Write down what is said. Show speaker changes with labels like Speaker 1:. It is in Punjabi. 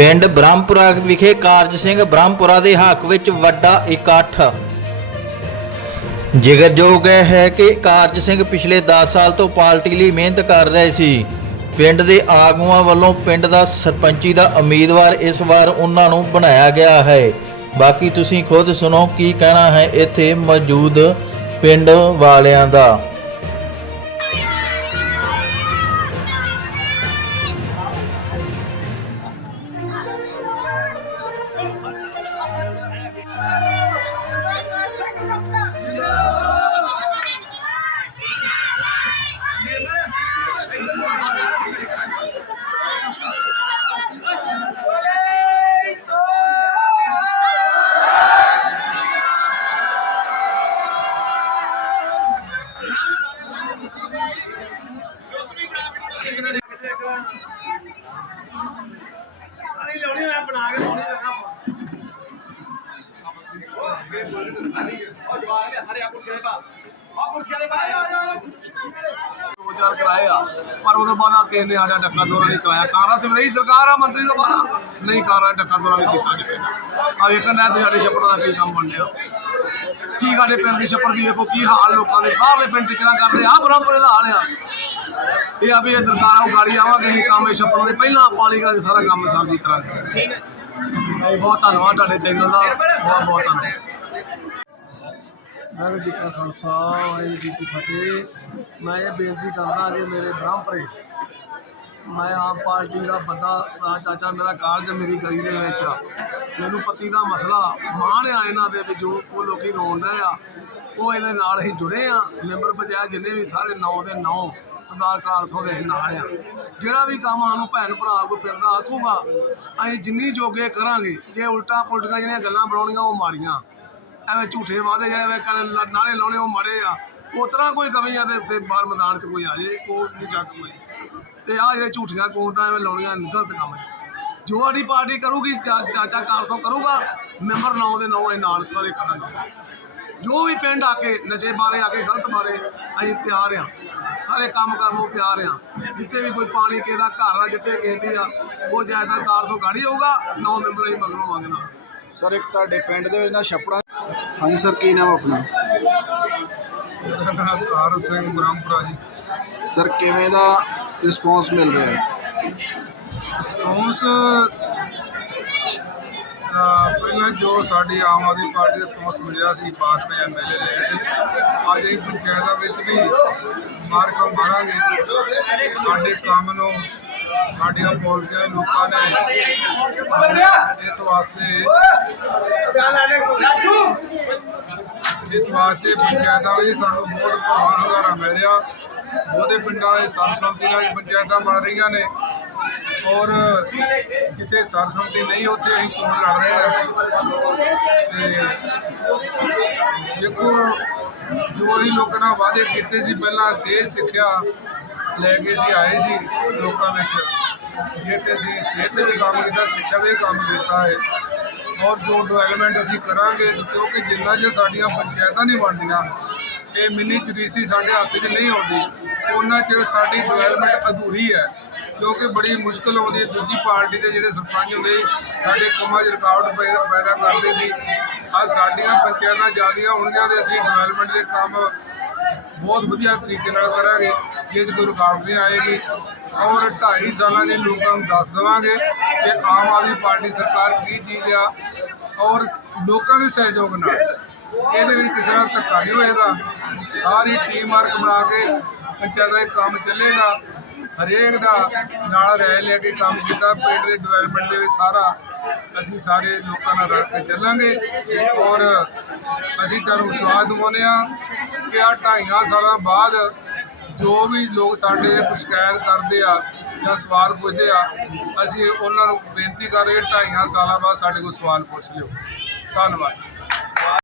Speaker 1: ਪਿੰਡ ਬ੍ਰਹਮਪੁਰਾ ਵਿਖੇ ਕਾਰਜ ਸਿੰਘ ਬ੍ਰਹਮਪੁਰਾ ਦੇ ਹੱਕ ਵਿੱਚ ਵੱਡਾ ਇਕੱਠ। ਜ਼ਿਕਰਯੋਗ ਹੈ ਕਿ ਕਾਰਜ ਸਿੰਘ ਪਿਛਲੇ 10 ਸਾਲ ਤੋਂ ਪਾਰਟੀ ਲਈ ਮਿਹਨਤ ਕਰ ਰਹੇ ਸੀ। ਪਿੰਡ ਦੇ ਆਗੂਆਂ ਵੱਲੋਂ ਪਿੰਡ ਦਾ ਸਰਪੰਚੀ ਦਾ ਉਮੀਦਵਾਰ ਇਸ ਵਾਰ ਉਹਨਾਂ ਨੂੰ ਬਣਾਇਆ ਗਿਆ ਹੈ। ਬਾਕੀ ਤੁਸੀਂ ਖੁਦ ਸੁਣੋ ਕੀ ਕਹਿਣਾ ਹੈ ਇੱਥੇ ਮੌਜੂਦ ਪਿੰਡ ਵਾਲਿਆਂ ਦਾ।
Speaker 2: ਲਿਆਉਣੀ ਹੋਇਆ ਬਣਾ ਕੇ ਪਾਉਣੀ ਦੋ ਚਾਰ ਕਰਾਏ ਆ, ਪਰ ਉਦੋਂ ਬਾਅਦ ਕਿਸੇ ਨੇ ਆਡਾ ਟੱਕਾ ਦੋਰਾ ਨਹੀਂ ਕਰਾਇਆ। ਕਾਂਗਰਸ ਵਿੱਚ ਸਰਕਾਰ ਆ, ਮੰਤਰੀ ਤੋਂ ਬਾਅਦ ਨਹੀਂ, ਕਾਰਾਂ ਟੱਕਾ ਦੋਰਾ ਨਹੀਂ ਕੀਤਾ ਕਿਸੇ ਨੇ। ਆ ਵੇਖਣ ਦਾ ਤੇ ਸਾਡੇ ਛੱਪੜਾਂ ਦਾ ਕੀ ਕੰਮ ਬਣਿਆ। ਕੀ ਸਾਡੇ ਪਿੰਡ ਦੀ ਛੱਪੜ ਦੀ ਵੇਖੋ, ਕੀ ਹਾਲ ਲੋਕਾਂ ਦੇ, ਬਾਹਰਲੇ ਪਿੰਡ ਟਿਚਰਾਂ ਕਰਦੇ ਆ ਬਰਾਬਰ ਦਾ ਹਾਲ ਆ। ਇਹ ਆ ਵੀ ਇਹ ਸਰਕਾਰਾਂ ਉਗਾੜੀ ਆਵਾਂਗੇ ਅਸੀਂ ਕੰਮ ਇਹ ਦੇ। ਪਹਿਲਾਂ ਪਾਣੀ ਕਰਕੇ ਸਾਰਾ ਕੰਮ ਸਾਫ਼ ਕਰਾਂਗੇ। ਇਹ ਬਹੁਤ ਧੰਨਵਾਦ ਤੁਹਾਡੇ ਚੈਨਲ ਦਾ। ਬਹੁਤ ਬਹੁਤ ਧੰਨਵਾਦ। ਵਾਹਿਗੁਰੂ ਜੀ ਕਾ ਖਾਲਸਾ, ਵਾਹਿਗੁਰੂ ਜੀ ਕੀ ਫਤਿਹ। ਮੈਂ ਇਹ ਬੇਨਤੀ ਕਰਦਾ ਕਿ ਮੇਰੇ ਬ੍ਰਹਮਪੁਰੇ, ਮੈਂ ਆਮ ਪਾਰਟੀ ਦਾ ਬੰਦਾ ਦਾ ਚਾਚਾ, ਮੇਰਾ ਕਾਰਜ ਮੇਰੀ ਗਲੀ ਦੇ ਵਿੱਚ ਆ। ਮੈਨੂੰ ਪਤੀ ਦਾ ਮਸਲਾ ਮਾਣ ਆ ਇਹਨਾਂ ਦੇ ਵੀ ਜੋ ਉਹ ਲੋਕੀ ਰੋਣ ਰਹੇ ਆ। ਉਹ ਇਹਦੇ ਨਾਲ ਹੀ ਜੁੜੇ ਆ। ਮੈਂਬਰ ਬਚਾਇਆ ਜਿੰਨੇ ਵੀ ਸਾਰੇ ਨੌ ਦੇ ਨੌ। ਸਰਦਾਰ ਕਾਰਸੋ ਦੇ ਨਾਲ ਆ। ਜਿਹੜਾ ਵੀ ਕੰਮ ਸਾਨੂੰ ਭੈਣ ਭਰਾ ਕੋਈ ਪਿੰਡ ਦਾ ਆਖੂਗਾ, ਅਸੀਂ ਜਿੰਨੀ ਜੋਗੇ ਕਰਾਂਗੇ, ਜੇ ਉਲਟਾ ਪੁਲਟੀਆਂ ਜਿਹੜੀਆਂ ਗੱਲਾਂ ਬਣਾਉਣੀਆਂ ਉਹ ਮਾੜੀਆਂ। ਐਵੇਂ ਝੂਠੇ ਵਾਅਦੇ ਜਿਹੜੇ ਐਵੇਂ ਕਰ ਨਾਲੇ ਲਾਉਣੇ ਉਹ ਮਾੜੇ ਆ। ਉਸ ਤਰ੍ਹਾਂ ਕੋਈ ਕਮੀ ਆ ਤੇ ਉੱਥੇ ਬਾਹਰ ਮੈਦਾਨ 'ਚ ਕੋਈ ਆ ਜੇ ਉਹ ਨਹੀਂ ਚੱਕ ਕੋਈ। ਤੇ ਆ ਜਿਹੜੇ ਝੂਠੀਆਂ ਕੌਂਤਾਂ ਐਵੇਂ ਲਾਉਣੀਆਂ ਗਲਤ ਕੰਮ ਨੇ। ਜੋ ਸਾਡੀ ਪਾਰਟੀ ਕਰੂਗੀ, ਚਾ- ਚਾਚਾ ਕਾਰਸੋ ਕਰੂਗਾ, ਮੈਂਬਰ ਨੌ ਦੇ ਨੌ ਇਹ ਨਾਲ ਸਾਰੇ ਖੜਾਂਗੇ। ਜੋ ਵੀ ਪਿੰਡ ਆ ਕੇ ਨਸ਼ੇ ਬਾਰੇ ਆ ਕੇ ਗਲਤ ਬਾਰੇ ਅਸੀਂ ਤਿਆਰ ਆ। ਸਾਰੇ ਕੰਮ ਕਰਨ ਨੂੰ ਤਿਆਰ ਆ। ਜਿੱਥੇ ਵੀ ਕੋਈ ਪਾਣੀ ਕਿਸੇ ਦਾ ਘਰ ਆ ਜਿੱਥੇ ਕਿਸੇ ਦੀ ਆ ਉਹ ਜਾਇਦਾਦ ਕਾਰਸੋ ਗਾੜੀ ਹੋਊਗਾ ਨੌ ਮੈਂਬਰ ਅਸੀਂ ਮਗਰੋਂ ਮੰਗਣਾ
Speaker 3: ਸਰ ਇੱਕ ਤੁਹਾਡੇ ਪਿੰਡ ਦੇ ਵਿੱਚ ਨਾ ਛੱਪੜਾ ਹਾਂਜੀ ਸਰ ਕੀ ਨਾਮ ਆਪਣਾ?
Speaker 2: ਮੇਰਾ ਨਾਮ ਕਾਰ ਸਿੰਘ ਬ੍ਰਹਮਪੁਰਾ ਜੀ।
Speaker 3: ਸਰ ਕਿਵੇਂ ਦਾ ਰਿਸਪੌਂਸ ਮਿਲ ਰਿਹਾ ਹੈ?
Speaker 2: ਰਿਸਪੌਂਸ ਪਹਿਲਾਂ ਜੋ ਸਾਡੀ ਆਮ ਆਦਮੀ ਪਾਰਟੀ ਦਾ ਰਿਸਪੌਂਸ ਮਿਲਿਆ ਸੀ ਬਾਅਦ ਵਿੱਚ ਐਮਐਲਏ ਰਹੇ ਸੀ। ਅੱਜ ਇਹ ਪੰਚਾਇਤਾਂ ਵਿੱਚ ਵੀ ਮਾਰਕਾ ਮਾਰਾਂਗੇ ਸਾਡੇ ਕੰਮ ਨੂੰ, ਸਾਡੀਆਂ ਪਾਲਿਸੀਆਂ ਲੋਕਾਂ ਨੇ ਇਸ ਵਾਸਤੇ ਇਸ ਵਾਸਤੇ ਪੰਚਾਇਤਾਂ ਵਿੱਚ ਸਾਨੂੰ ਬਹੁਤ ਪ੍ਰਵਾਨ ਹੁੰਗਾਰਾ ਮਿਲ ਰਿਹਾ। ਬਹੁਤੇ ਪਿੰਡਾਂ ਦੇ ਸਰਬਸੰਮਤੀ ਨਾਲ ਪੰਚਾਇਤਾਂ ਬਣ ਰਹੀਆਂ ਨੇ। ਔਰ ਜਿੱਥੇ ਸਰਬਸੰਮਤੀ ਨਹੀਂ, ਉੱਥੇ ਅਸੀਂ ਚੋਣ ਲੜ ਰਹੇ ਹਾਂ। ਤੇ ਦੇਖੋ ਜੋ ਹੀ ਲੋਕਾਂ ਨਾਲ ਵਾਅਦੇ ਕੀਤੇ ਸੀ, ਪਹਿਲਾਂ ਸਿਹਤ ਸਿੱਖਿਆ ਲੈ ਕੇ ਸੀ ਆਏ ਸੀ ਲੋਕਾਂ ਵਿੱਚ ਜੇ ਤੇ ਅਸੀਂ ਸਿਹਤ ਦੇ ਵੀ ਕੰਮ ਕੀਤਾ, ਸਿੱਖਿਆ ਦੇ ਵੀ ਕੰਮ ਕੀਤਾ ਹੈ। ਔਰ ਜੋ ਡਿਵੈਲਪਮੈਂਟ ਅਸੀਂ ਕਰਾਂਗੇ, ਕਿਉਂਕਿ ਜਿੰਨਾ ਜੇ ਸਾਡੀਆਂ ਪੰਚਾਇਤਾਂ ਨਹੀਂ ਬਣਦੀਆਂ, ਇਹ ਮਿੰਨੀ ਜੁਡੀਸੀ ਸਾਡੇ ਹੱਥ 'ਚ ਨਹੀਂ ਆਉਂਦੀ ਉਹਨਾਂ 'ਚ ਸਾਡੀ ਡਿਵੈਲਪਮੈਂਟ ਅਧੂਰੀ ਹੈ। ਕਿਉਂਕਿ ਬੜੀ ਮੁਸ਼ਕਲ ਆਉਂਦੀ ਦੂਜੀ ਪਾਰਟੀ ਦੇ ਜਿਹੜੇ ਸਰਪੰਚ ਹੁੰਦੇ, ਸਾਡੇ ਕੰਮਾਂ 'ਚ ਰੁਕਾਵਟ ਪੈਦਾ ਪੈਦਾ ਕਰਦੇ ਸੀ। ਅੱਜ ਸਾਡੀਆਂ ਪੰਚਾਇਤਾਂ ਜ਼ਿਆਦੀਆਂ ਹੋਣਗੀਆਂ ਤੇ ਅਸੀਂ ਡਿਵੈਲਪਮੈਂਟ ਦੇ ਕੰਮ ਬਹੁਤ ਵਧੀਆ ਤਰੀਕੇ ਨਾਲ ਕਰਾਂਗੇ। ਜੇ ਕੋਈ ਰੁਕਾਵਟ ਨਹੀਂ ਆਏਗੀ ਔਰ 2.5 ਸਾਲਾਂ ਦੇ ਲੋਕਾਂ ਨੂੰ ਦੱਸ ਦੇਵਾਂਗੇ ਕਿ ਆਮ ਆਦਮੀ ਪਾਰਟੀ ਸਰਕਾਰ ਕੀ ਚੀਜ਼ ਆ ਔਰ ਲੋਕਾਂ ਦੇ ਸਹਿਯੋਗ ਨਾਲ। ਇਹਦੇ ਵਿੱਚ ਕਿਸੇ ਨਾਲ ਧੱਕਾ ਨਹੀਂ ਹੋਏਗਾ। ਸਾਰੀ ਟੀਮ ਵਰਕ ਬਣਾ ਕੇ ਪੰਚਾਇਤਾਂ ਦਾ ਕੰਮ ਚੱਲੇਗਾ। ਹਰੇਕ ਦਾ ਨਾਲ ਰਹਿ ਲੈ ਕੇ ਕੰਮ ਕੀਤਾ, ਪਿੰਡ ਦੇ ਡਿਵੈਲਪਮੈਂਟ ਦੇ ਵਿੱਚ ਸਾਰਾ ਅਸੀਂ ਸਾਰੇ ਲੋਕਾਂ ਨਾਲ ਰਲ ਕੇ ਚੱਲਾਂਗੇ ਔਰ ਅਸੀਂ ਤੁਹਾਨੂੰ ਵਿਸ਼ਵਾਸ ਦਿਵਾਉਂਦੇ ਆ ਕਿ ਆ ਢਾਈਆਂ ਸਾਲਾਂ ਬਾਅਦ ਜੋ ਵੀ ਲੋਕ ਸਾਡੇ ਕੋਲ ਸ਼ਿਕਾਇਤ ਕਰਦੇ ਆ ਜਾਂ ਸਵਾਲ ਪੁੱਛਦੇ ਆ, ਅਸੀਂ ਉਹਨਾਂ ਨੂੰ ਬੇਨਤੀ ਕਰ ਰਹੇ ਢਾਈਆਂ ਸਾਲਾਂ ਬਾਅਦ ਸਾਡੇ ਕੋਲ ਸਵਾਲ ਪੁੱਛ ਲਿਓ। ਧੰਨਵਾਦ।